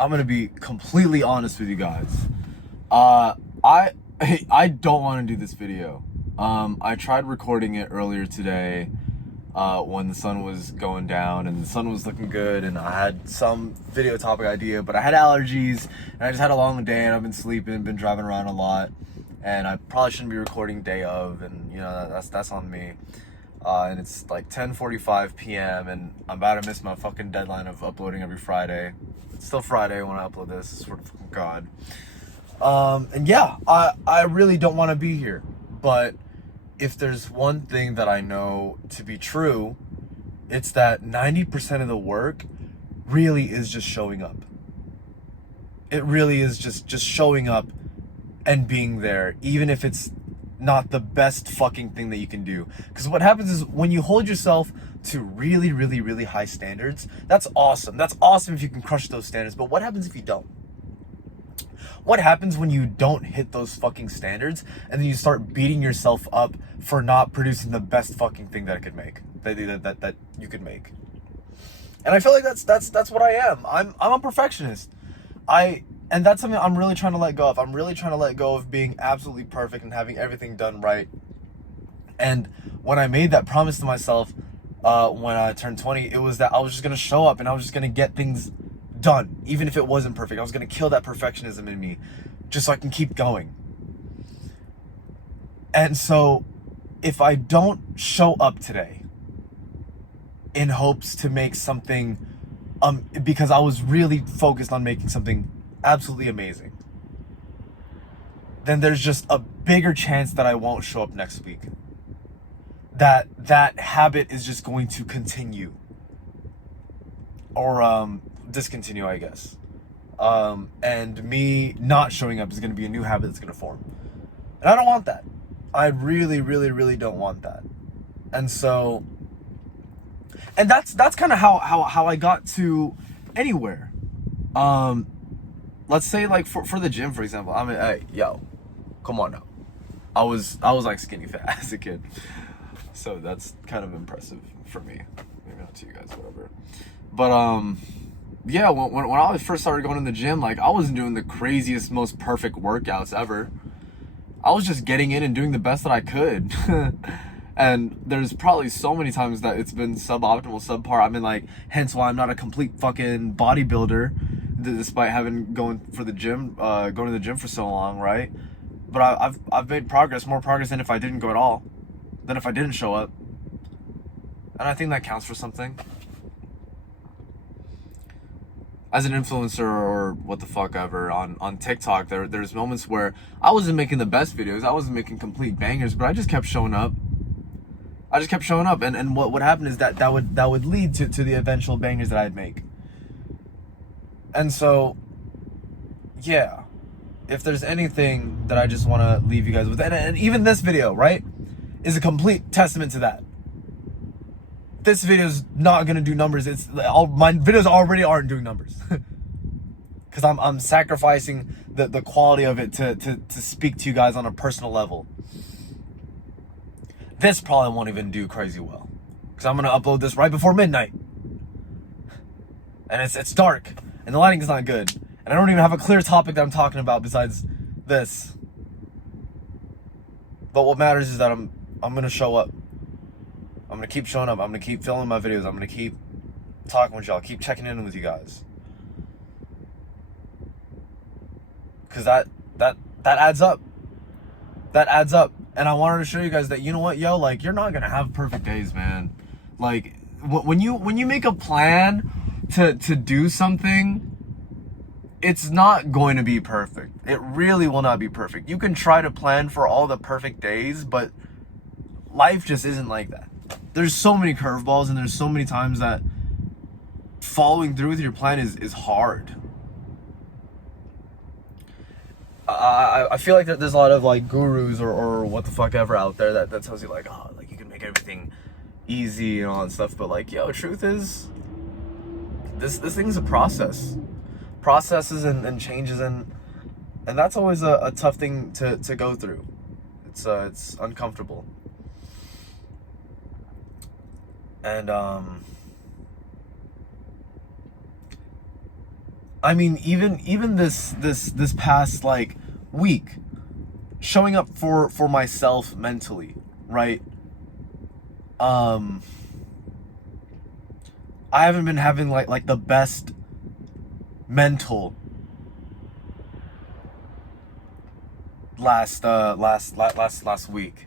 I'm gonna be completely honest with you guys. I don't want to do this video. I tried recording it earlier today, when the sun was going down and the sun was looking good, and I had some video topic idea, but I had allergies and I just had a long day and I've been sleeping, been driving around a lot, and I probably shouldn't be recording day of, and you know that's on me. And it's like 10:45 p.m. and I'm about to miss my fucking deadline of uploading every Friday. It's still Friday when I upload this. I swear to fucking God. And yeah, I really don't want to be here, but if there's one thing that I know to be true, it's that 90% of the work really is just showing up. It really is just showing up and being there, even if it's not the best fucking thing that you can do. Because what happens is when you hold yourself to really, really, really high standards, that's awesome. That's awesome if you can crush those standards. But what happens if you don't? What happens when you don't hit those fucking standards and then you start beating yourself up for not producing the best fucking thing that it could make, that you could make? And I feel like that's what I am. I'm a perfectionist. And that's something I'm really trying to let go of. I'm really trying to let go of being absolutely perfect and having everything done right. And when I made that promise to myself, when I turned 20, it was that I was just gonna show up and I was just gonna get things done, even if it wasn't perfect. I was gonna kill that perfectionism in me, just so I can keep going. And so, if I don't show up today in hopes to make something, because I was really focused on making something absolutely amazing, then there's just a bigger chance that I won't show up next week. That habit is just going to continue, or discontinue, I guess. And me not showing up is going to be a new habit that's going to form, and I don't want that. I really, really, really don't want that. And so, and that's kind of how I got to anywhere. Let's say like for the gym, for example. I mean, hey, yo, come on now. I was like skinny fat as a kid, so that's kind of impressive for me. Maybe not to you guys, whatever. But yeah, when I first started going to the gym, like I wasn't doing the craziest, most perfect workouts ever. I was just getting in and doing the best that I could. And there's probably so many times that it's been suboptimal, subpar. I mean, like, hence why I'm not a complete fucking bodybuilder, despite having going to the gym for so long, right? But I've made progress, more progress than if I didn't go at all, than if I didn't show up. And I think that counts for something. As an influencer or what the fuck ever on TikTok, there's moments where I wasn't making the best videos, I wasn't making complete bangers, but I just kept showing up. And what happened is that would lead to the eventual bangers that I'd make. And so, yeah, if there's anything that I just want to leave you guys with, and even this video, right, is a complete testament to that. This video's not gonna do numbers. My videos already aren't doing numbers, because I'm sacrificing the quality of it to speak to you guys on a personal level. This probably won't even do crazy well, because I'm gonna upload this right before midnight, and it's dark, and the lighting is not good, and I don't even have a clear topic that I'm talking about besides this. But what matters is that I'm gonna show up. I'm gonna keep showing up. I'm gonna keep filming my videos. I'm gonna keep talking with y'all. Keep checking in with you guys. Cause that adds up. That adds up. And I wanted to show you guys that, you know what, yo, like, you're not gonna have perfect days, man. Like, when you make a plan to do something, it's not going to be perfect. It really will not be perfect. You can try to plan for all the perfect days, but life just isn't like that. There's so many curveballs, and there's so many times that following through with your plan is hard. I feel like there's a lot of like gurus or what the fuck ever out there that tells you like, oh, like you can make everything easy and all that stuff. But like, yo, truth is, this thing's a process. Processes and changes, and that's always a tough thing to go through. It's uncomfortable. And I mean, even this past like week, showing up for myself mentally, right? Um, I haven't been having like the best mental last week.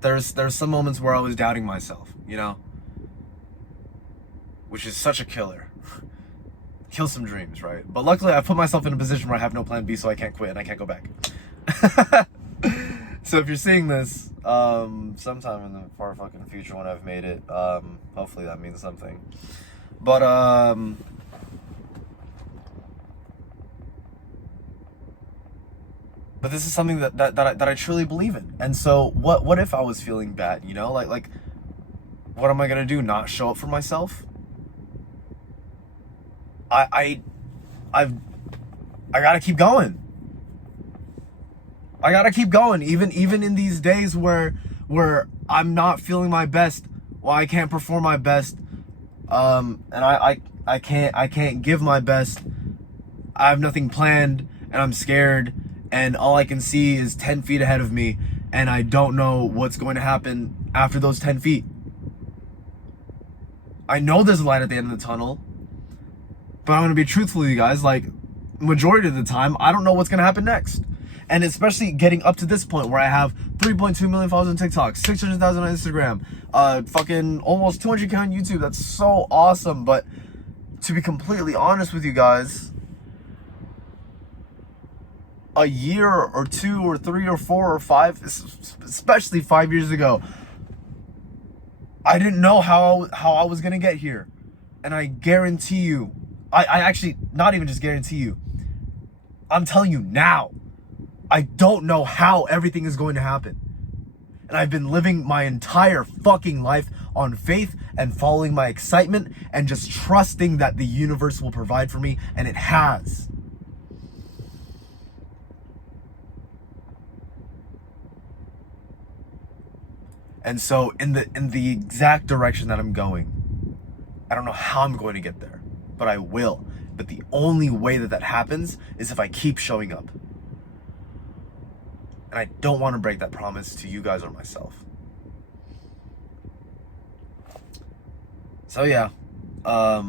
There's some moments where I was doubting myself, you know, which is such a killer. Kill some dreams, right? But luckily, I put myself in a position where I have no plan B, so I can't quit and I can't go back. So if you're seeing this, sometime in the far fucking future when I've made it, hopefully that means something. But this is something that I truly believe in. And so what if I was feeling bad, you know? Like what am I gonna do? Not show up for myself? I've I gotta keep going. I gotta keep going, even in these days where I'm not feeling my best. Well, I can't perform my best, and I can't give my best. I have nothing planned, and I'm scared, and all I can see is 10 feet ahead of me, and I don't know what's going to happen after those 10 feet. I know there's a light at the end of the tunnel, but I'm gonna be truthful with you guys. Like, majority of the time, I don't know what's gonna happen next. And especially getting up to this point where I have 3.2 million followers on TikTok, 600,000 on Instagram, fucking almost 200K on YouTube. That's so awesome. But to be completely honest with you guys, a year or two or three or four or five, especially 5 years ago, I didn't know how I was gonna get here. And I guarantee you, I actually, not even just guarantee you, I'm telling you now, I don't know how everything is going to happen. And I've been living my entire fucking life on faith and following my excitement and just trusting that the universe will provide for me, and it has. And so in the exact direction that I'm going, I don't know how I'm going to get there, but I will. But the only way that happens is if I keep showing up. And I don't want to break that promise to you guys or myself. So yeah, a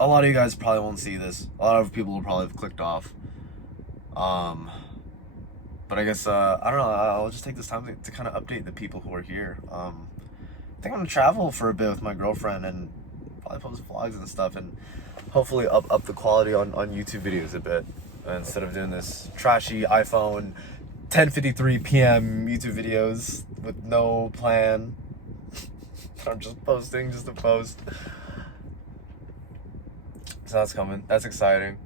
lot of you guys probably won't see this. A lot of people will probably have clicked off. But I guess, I don't know, I'll just take this time to kind of update the people who are here. I think I'm gonna travel for a bit with my girlfriend and probably post vlogs and stuff, and hopefully up the quality on YouTube videos a bit, instead of doing this trashy iPhone 10:53 p.m. YouTube videos with no plan. I'm just posting just to post. So that's coming. That's exciting.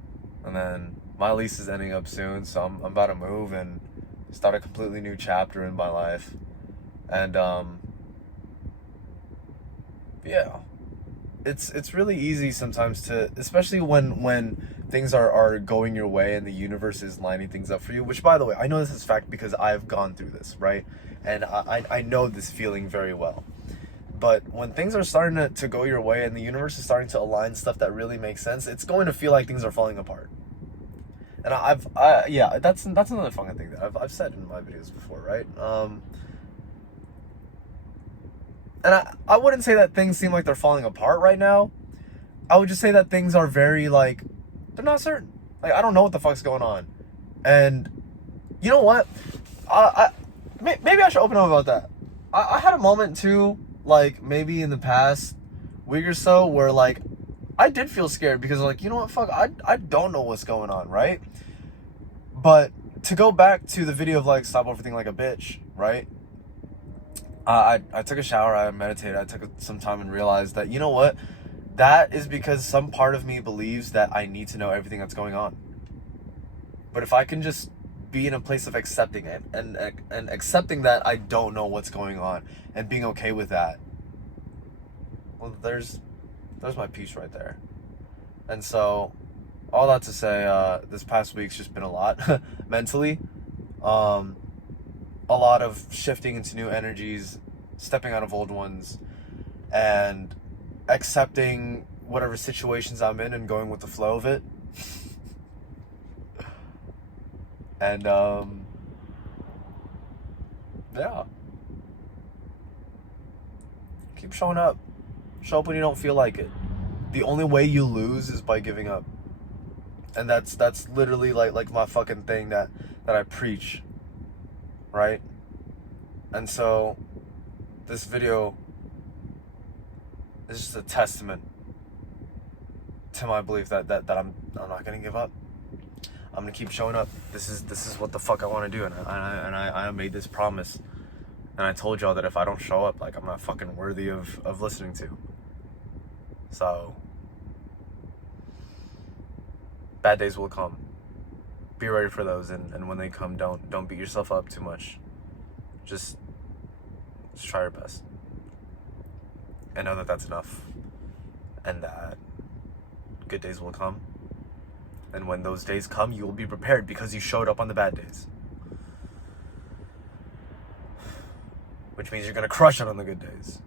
And then my lease is ending up soon, so I'm about to move and start a completely new chapter in my life. And yeah, it's really easy sometimes to, especially when things are going your way and the universe is lining things up for you, which, by the way, I know this is fact because I've gone through this, right? And I know this feeling very well. But when things are starting to go your way and the universe is starting to align stuff that really makes sense, it's going to feel like things are falling apart. And yeah, that's another fucking thing that I've said in my videos before, right? And I wouldn't say that things seem like they're falling apart right now. I would just say that things are very, like, they're not certain. Like, I don't know what the fuck's going on. And you know what? Maybe I should open up about that. I had a moment too, like, maybe in the past week or so, where, like, I did feel scared because, like, you know what, fuck, I don't know what's going on, right? But to go back to the video of, like, stop overthinking like a bitch, right? I took a shower, I meditated, I took some time and realized that, you know what? That is because some part of me believes that I need to know everything that's going on. But if I can just be in a place of accepting it and accepting that I don't know what's going on and being okay with that, well, there's my peace right there. And so, all that to say, this past week's just been a lot mentally. A lot of shifting into new energies, stepping out of old ones, and accepting whatever situations I'm in and going with the flow of it. And yeah, keep showing up. Show up when you don't feel like it. The only way you lose is by giving up. And that's literally like my fucking thing that I preach, right? And so this video is just a testament to my belief that I'm not gonna give up. I'm gonna keep showing up. This is what the fuck I want to do, and I made this promise, and I told y'all that if I don't show up, like, I'm not fucking worthy of listening to. So bad days will come. Be ready for those, and when they come, don't beat yourself up too much. Just try your best, and know that that's enough, and that good days will come. And when those days come, you will be prepared because you showed up on the bad days. Which means you're gonna crush it on the good days.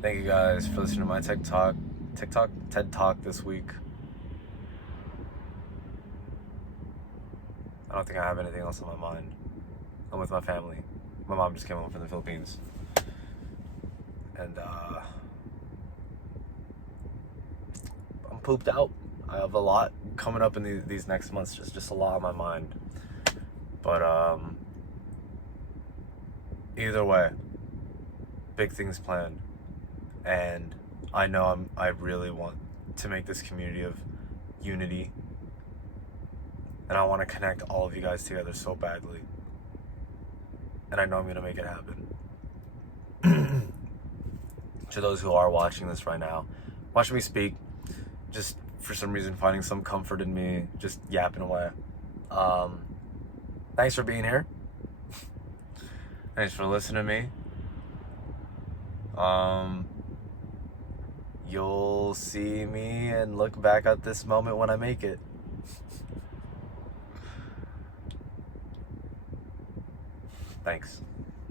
Thank you guys for listening to my TED Talk this week. I don't think I have anything else on my mind. I'm with my family. My mom just came home from the Philippines. And I'm pooped out. I have a lot coming up in these next months, just a lot on my mind. But either way, big things planned. And I know I really want to make this community of unity. And I want to connect all of you guys together so badly. And I know I'm going to make it happen. To those who are watching this right now, watching me speak, just for some reason finding some comfort in me, just yapping away. Thanks for being here. Thanks for listening to me. You'll see me and look back at this moment when I make it. Thanks.